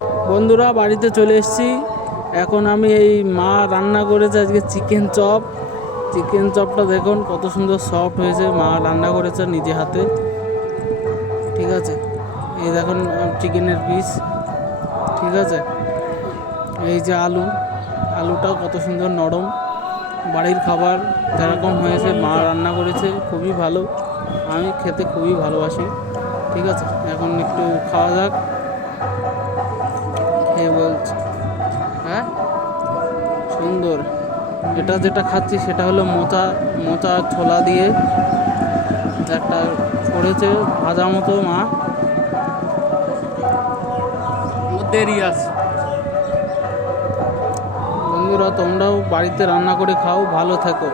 বন্ধুরা বাড়িতে চলে এসেছি। এখন আমি এই মা রান্না করেছে আজকে চিকেন চপ। চিকেন চপটা দেখুন কত সুন্দর সফট হয়েছে, মা রান্না করেছে নিজে হাতে। ঠিক আছে, এই দেখুন চিকেনের পিস। ঠিক আছে, এই যে আলুটাও কত সুন্দর নরম। বাড়ির খাবার যেরকম হয়েছে মা রান্না করেছে, খুবই ভালো। আমি খেতে খুবই ভালোবাসি। ঠিক আছে, এখন একটু খাওয়া যাক। খেয়ে বলছি হ্যাঁ সুন্দর। এটা যেটা খাচ্ছি সেটা হলো মোচা মোচা ছোলা দিয়ে একটা করেছে ভাজা মতো মা। বন্ধুরা তোমরাও বাড়িতে রান্না করে খাও, ভালো থেকো।